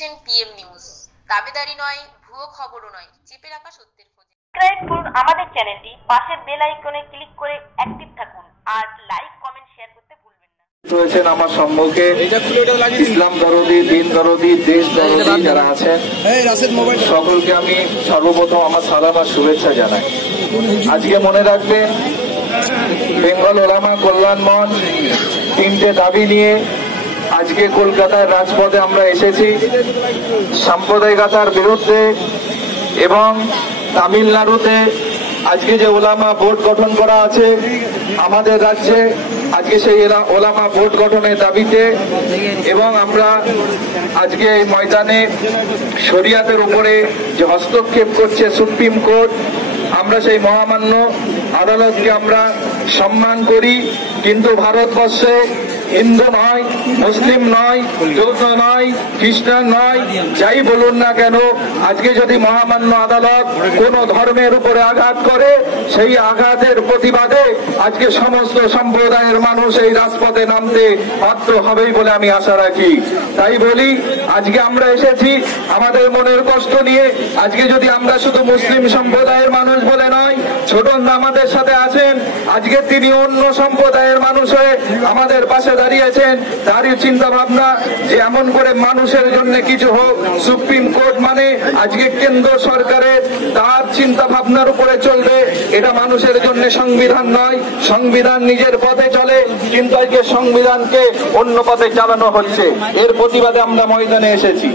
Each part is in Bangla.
দেখছেন পিএম নিউজ দাবিদারি নয় ভুয়ো খবরও নয়। চেপে রাখা সত্যের খোঁজে। সাবস্ক্রাইব করুন আমাদের চ্যানেলটি পাশের বেল আইকনে ক্লিক করে অ্যাক্টিভ থাকুন। আর লাইক কমেন্ট শেয়ার করতে ভুলবেন না। রয়েছেন আমার সম্মুখে ইসলাম দরদি দিন দরদি দেশ দরদি যারা আছেন সকলকে আমি সর্বপ্রথম আমার সালাম আর শুভেচ্ছা জানাই। আজকে মনে রাখবেন বেঙ্গল ওলামা কল্যাণ মঞ্চ তিনটে দাবি নিয়ে আজকে কলকাতার রাজপথে আমরা এসেছি। সাম্প্রদায়িকতার বিরুদ্ধে এবং তামিলনাড়ুতে আজকে যে ওলামা বোর্ড গঠন করা আছে, আমাদের রাজ্যে আজকে সেই ওলামা বোর্ড গঠনের দাবিতে এবং আমরা আজকে এই ময়দানে শরিয়াতের উপরে যে হস্তক্ষেপ করছে সুপ্রিম কোর্ট, আমরা সেই মহামান্য আদালতকে আমরা সম্মান করি, কিন্তু ভারতবর্ষে হিন্দু নয়, মুসলিম নয়, যৌথ নয়, খ্রিস্টান নয়, যাই বলুন না কেন, আজকে যদি মহামান্য আদালত কোন ধর্মের উপরে আঘাত করে, সেই আঘাতের প্রতিবাদে আজকে সমস্ত সম্প্রদায়ের মানুষ এই রাজপথে নামতে বাধ্য হবেই বলে আমি আশা রাখি। তাই বলি আজকে আমরা এসেছি আমাদের মনের কষ্ট নিয়ে। আজকে যদি আমরা শুধু মুসলিম সম্প্রদায়ের মানুষ বলে নয় ছোটন আমাদের সাথে আছেন। আজকে তিনি অন্য সম্প্রদায়ের মানুষ হয়ে আমাদের পাশে দাঁড়িয়েছেন। তারই চিন্তা ভাবনা যে এমন করে মানুষের জন্য কিছু হোক, সুপ্রিম কোর্ট মানে আজকে কেন্দ্র সরকারের তার চিন্তা ভাবনার উপরে চলবে। এটা মানুষের জন্য সংবিধান নয়, সংবিধান নিজের পথে চলে, কিন্তু আজকে সংবিধানকে অন্য পথে চালানো হচ্ছে। এর প্রতিবাদে আমরা ময়দানে এসেছি।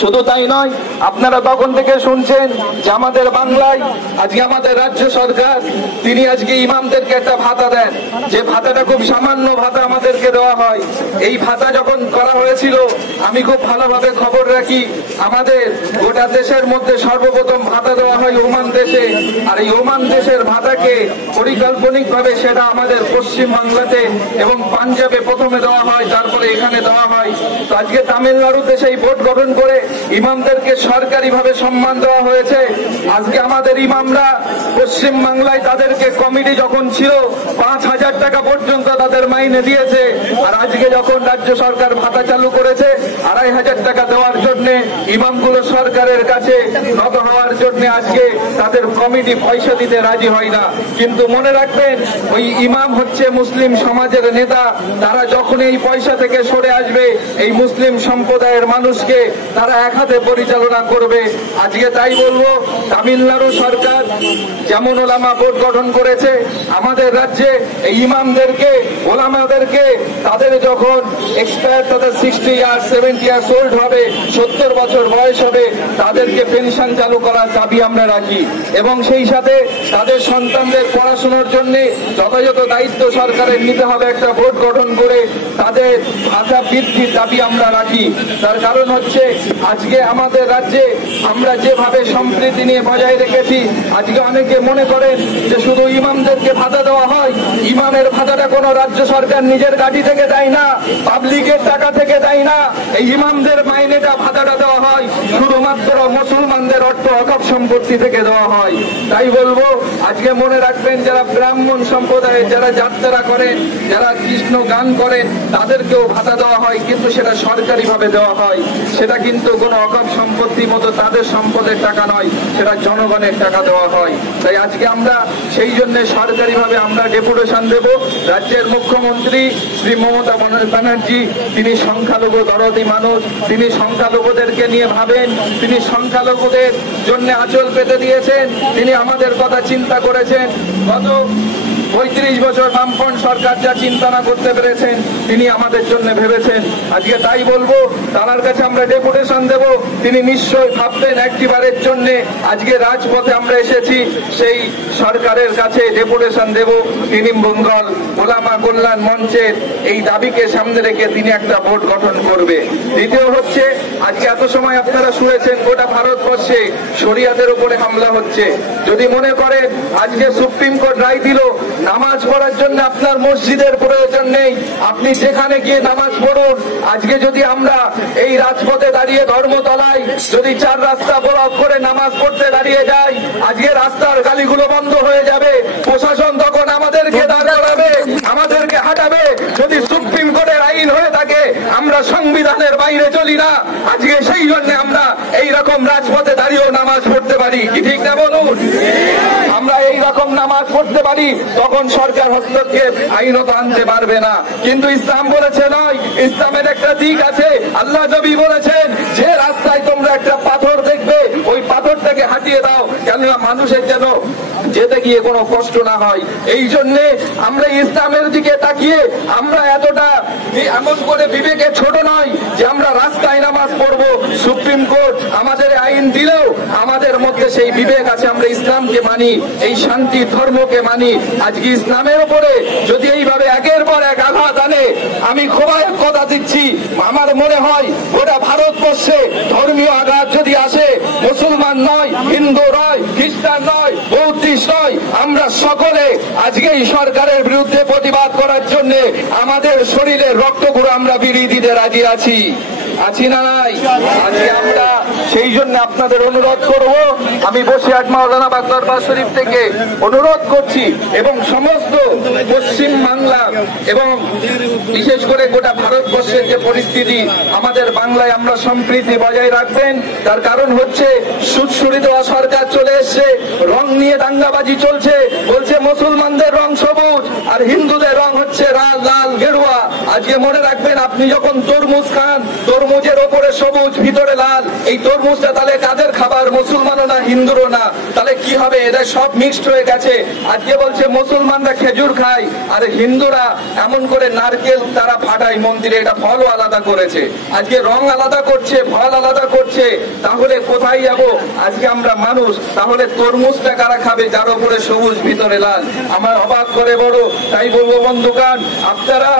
শুধু তাই নয়, আপনারা তখন থেকে শুনছেন যে আমাদের বাংলায়, আজকে আমাদের রাজ্য সরকার, তিনি আজকে ইমামদেরকে একটা ভাতা দেন। যে ভাতাটা খুব সামান্য ভাতা আমাদেরকে দেওয়া হয়। এই ভাতা যখন করা হয়েছিল, আমি খুব ভালোভাবে খবর রাখি, আমাদের গোটা দেশের মধ্যে সর্বপ্রথম ভাতা দেওয়া হয় ওমান দেশে। আর এই ওমান দেশের ভাতাকে পরিকল্পনিক ভাবে সেটা আমাদের পশ্চিম বাংলাতে এবং পাঞ্জাবে প্রথমে দেওয়া হয়, তারপরে এখানে দেওয়া হয়। তো আজকে তামিলনাড়ুতে সেই বোর্ড গঠন করে ইমামদেরকে সরকারি ভাবে সম্মান দেওয়া হয়েছে। আজকে আমাদের ইমামরা পশ্চিম বাংলায় তাদেরকে কমিটি যখন ছিল, পাঁচ হাজার টাকা পর্যন্ত তাদের মাইনে দিয়েছে। আর আজকে যখন রাজ্য সরকার ভাতা চালু করেছে, আড়াই হাজার টাকা দেওয়ার জন্য ইমামগুলো সরকারের কাছে নত হওয়ার জন্য আজকে তাদের কমিটি পয়সা দিতে রাজি হয় না। কিন্তু মনে রাখবেন, ওই ইমাম হচ্ছে মুসলিম সমাজের নেতা। তারা যখন এই পয়সা থেকে সরে আসবে, এই মুসলিম সম্প্রদায়ের মানুষকে তারা এক হাতে পরিচালনা করবে। আজকে তাই বলব, তামিলনাড়ু সরকার যেমন ওলামা বোর্ড গঠন করেছে, আমাদের রাজ্যে এই ইমামদেরকে, ওলামাদেরকে, তাদের যখন এক্সপায়ার তাদের sixty year seventy years old হবে, সত্তর বছর বয়স হবে, তাদেরকে পেনশন চালু করার দাবি আমরা রাখি। এবং সেই সাথে তাদের সন্তানদের পড়াশোনার জন্য যথাযথ দায়িত্ব সরকারের নিতে হবে একটা বোর্ড গঠন করে, তাদের ভাষা বৃদ্ধির দাবি আমরা রাখি। তার কারণ হচ্ছে, আজকে আমাদের রাজ্যে আমরা যেভাবে সম্প্রীতি নিয়ে বজায় রেখেছি, আজকে অনেকে মনে করেন যে শুধু ইমামদেরকে ভাতা দেওয়া হয়, ইমামের ভাতাটা কোনো রাজ্য সরকার নিজের গাড়ি থেকে দেয় না, পাবলিকের টাকা থেকে দেয় না, এই ইমামদের মাইনেটা ভাতাটা দেওয়া হয়, শুধুমাত্র মুসলমানদের অর্থ অকপ সম্পত্তি থেকে দেওয়া হয়। তাই বলব, আজকে মনে রাখবেন, যারা ব্রাহ্মণ সম্প্রদায়ের, যারা যাত্রা করেন, যারা কৃষ্ণ গান করেন, তাদেরকেও ভাতা দেওয়া হয়, কিন্তু সেটা সরকারি ভাবে দেওয়া হয়। সেটা কিন্তু কোনো অকপ সম্পত্তির মতো তাদের সম্পদের টাকা নয়, সেটা জনগণের টাকা দেওয়া হয়। তাই আজকে আমরা সেই জন্য সরকারি ভাবে আমরা ডেপুটেশন দেব। রাজ্যের মুখ্যমন্ত্রী শ্রী মমতা ব্যানার্জি, তিনি সংখ্যালঘু দরদি মানুষ, তিনি সংখ্যালঘুদেরকে নিয়ে ভাবেন, তিনি সংখ্যালঘুদের জন্য আচল পেতে দিয়েছেন, তিনি আমাদের কথা চিন্তা করেছেন। গত পঁয়ত্রিশ বছর বামফ্রন্ট সরকার যা চিন্তানা করতে পেরেছেন, তিনি আমাদের জন্য ভেবেছেন। আজকে তাই বলব, তার কাছে আমরা ডেপুটেশন দেব, তিনি নিশ্চয়ই ভাববেন একটিবারের জন্য, আজকে রাজপথে আমরা এসেছি, সেই সরকারের কাছে ডেপুটেশন দেব। তিনি বেঙ্গল ওলামা কল্যাণ মঞ্চের এই দাবিকে সামনে রেখে তিনি একটা ভোট গঠন করবে। দ্বিতীয় হচ্ছে, আজকে এত সময় আপনারা শুনেছেন, গোটা ভারতবর্ষে শরিয়াদের উপরে হামলা হচ্ছে। যদি মনে করেন, আজকে সুপ্রিম কোর্ট রায় দিল নামাজ পড়ার জন্য আপনার মসজিদের প্রয়োজন নেই। আপনি যেখানে গিয়ে নামাজ পড়ুন, আজকে যদি আমরা এই রাজপথে দাঁড়িয়ে ধর্মতলায় যদি চার রাস্তা ব্লক করে নামাজ পড়তে দাঁড়িয়ে যাই, আজকে রাস্তার গালিগুলো বন্ধ হয়ে যাবে। প্রশাসন তখন আমাদেরকে দাঁড় করাবে, আমাদেরকে হাঁটাবে। যদি সুপ্রিম কোর্টের আইন হয়ে থাকে, আমরা সংবিধানের বাইরে চলি না। আজকে আজকে সেই জন্য আমরা এই রকম রাজপথে দাঁড়িয়েও নামাজ পড়তে পারি। কি ঠিক না বলুন? আমরা এই রকম নামাজ পড়তে পারি, তখন সরকার হস্তক্ষেপ আইনত আনতে পারবে না। কিন্তু ইসলাম বলেছে নয়, ইসলামের একটা দিক আছে, আল্লাহ নবী বলেছেন, যে রাস্তায় তোমরা একটা পাথর দেখবে, ওই পাথরটাকে হাঁটিয়ে দাও, কেননা মানুষের যেন যেতে গিয়ে কোনো কষ্ট না হয়। এই জন্য আমরা ইসলামের দিকে তাকিয়ে আমরা এতটা এমন করে বিবেকে ছোট নয় যে আমরা রাস্তায় নামাজ পড়ব সুপ্রিম কোর্ট আমাদের আইন দিলেও আমাদের মধ্যে সেই বিবেক আছে। আমরা ইসলামকে মানি, এই শান্তি ধর্মকে মানি। আজকে ইসলামের উপরে যদি এইভাবে একের পর এক আঘাত আনে, আমি খোবায় কথা দিচ্ছি। আমার মনে হয় গোটা ভারতবর্ষে ধর্মীয় আঘাত যদি আসে, মুসলমান নয়, হিন্দু নয়, খ্রিস্টান নয়, বৌদ্ধিস্ট নয়, আমরা সকলে আজকে এই সরকারের বিরুদ্ধে প্রতিবাদ করার জন্য আমাদের শরীরের রক্তগুলো আমরা বিড়ি দিতে রাজি আছি। আছি না নাই। আজকে আমরা। সেই জন্য আপনাদের অনুরোধ করব, আমি বসিরহাট মাওলানা বাগ দরবার শরীফ থেকে অনুরোধ করছি এবং সমস্ত পশ্চিম বাংলা এবং বিশেষ করে গোটা ভারতবর্ষের যে পরিস্থিতি, আমাদের বাংলায় আমরা সম্প্রীতি বজায় রাখবেন। তার কারণ হচ্ছে সুৎসুরি দেওয়া সরকার চলে এসছে, রং নিয়ে দাঙ্গাবাজি চলছে। বলছে, মুসলমানদের রং সবুজ আর হিন্দুদের রং হচ্ছে লাল লাল, গেরুয়া। আজকে মনে রাখবেন, আপনি যখন তরমুজ খান তরমুজের ওপরে সবুজ, ভিতরে লাল। এই তরমুজটা তাহলে কাদের খাবার? মুসলমানও না, হিন্দুরও না। তাহলে কি হবে? এদের সব মিক্সড হয়ে গেছে। আজকে বলছে, মুসলমানরা খেজুর খায়, আর হিন্দুরা এমন করে নারকেল তারা ফাটায় মন্দিরে। এটা ফলও আলাদা করেছে। আজকে রং আলাদা করছে, ফল আলাদা করছে। তাহলে কোথায় যাব? আজকে আমরা মানুষ। তাহলে তরমুজটা কারা খাবে? যার উপরে সবুজ, ভিতরে লাল। আমার অবাক করে বড়। তাই বলব বন্ধুগান আপনারা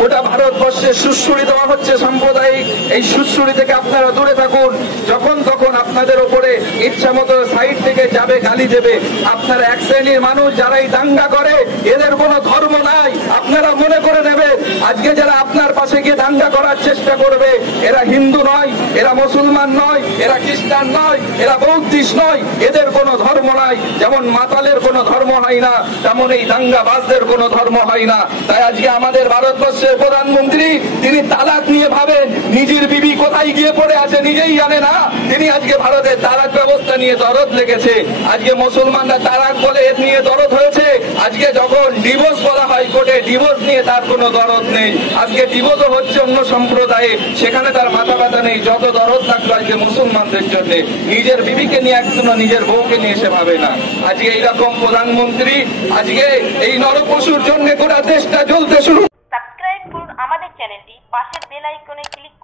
গোটা ভারতবর্ষে সুশ্রুড়ি দেওয়া হচ্ছে সাম্প্রদায়িক এই সুশ্রুড়ি থেকে আপনারা দূরে থাকুন। যখন তখন আপনাদের উপরে ইচ্ছা মতো সাইড থেকে যাবে, গালি দেবে। আপনারা এক শ্রেণির মানুষ যারা এই দাঙ্গা করে, এদের কোনো ধর্ম নাই। আপনারা মনে করে নেবেন, আজকে যারা আপনার পাশে গিয়ে দাঙ্গা করার চেষ্টা করবে, এরা হিন্দু নয়, এরা মুসলমান নয়, এরা খ্রিস্টান নয়, এরা বৌদ্ধিস্ট নয়, এদের কোনো ধর্ম নাই। যেমন মাতালের কোনো ধর্ম হয় না, তেমন এই দাঙ্গাবাজদের কোনো ধর্ম হয় না। তাই আজকে আমাদের ভারতবর্ষের প্রধানমন্ত্রী, তিনি তালাক নিয়ে ভাবেন, নিজের বিবি কোথায় গিয়ে পড়ে আছে নিজেই জানে না। তিনি আজকে ভারতের তালাক ব্যবস্থা নিয়ে দরদ লেগেছে। আজকে মুসলমানরা তালাক বলে এর নিয়ে দরদ হয়েছে। আজকে যখন ডিভোর্স বলা হয় কোর্টে ডিভোর্স নিয়ে তার কোনো দরদ নেই। আজকে ডিভোর্সও হচ্ছে অন্য সম্প্রদায়ে। সেখানে তার মাথা ব্যথা নেই। যত দরদ থাকল আজকে মুসলমানদের জন্য। নিজের বিবিকে নিয়ে একজনও নিজের বউকে নিয়ে এসে ভাবে না। আজকে এইরকম প্রধানমন্ত্রী, আজকে এই নরপশুর জন্য গোটা দেশটা জ্বলতে শুরু সাবস্ক্রাইব করুন আমাদের চ্যানেলটি। পাশের বেল আইকনে ক্লিক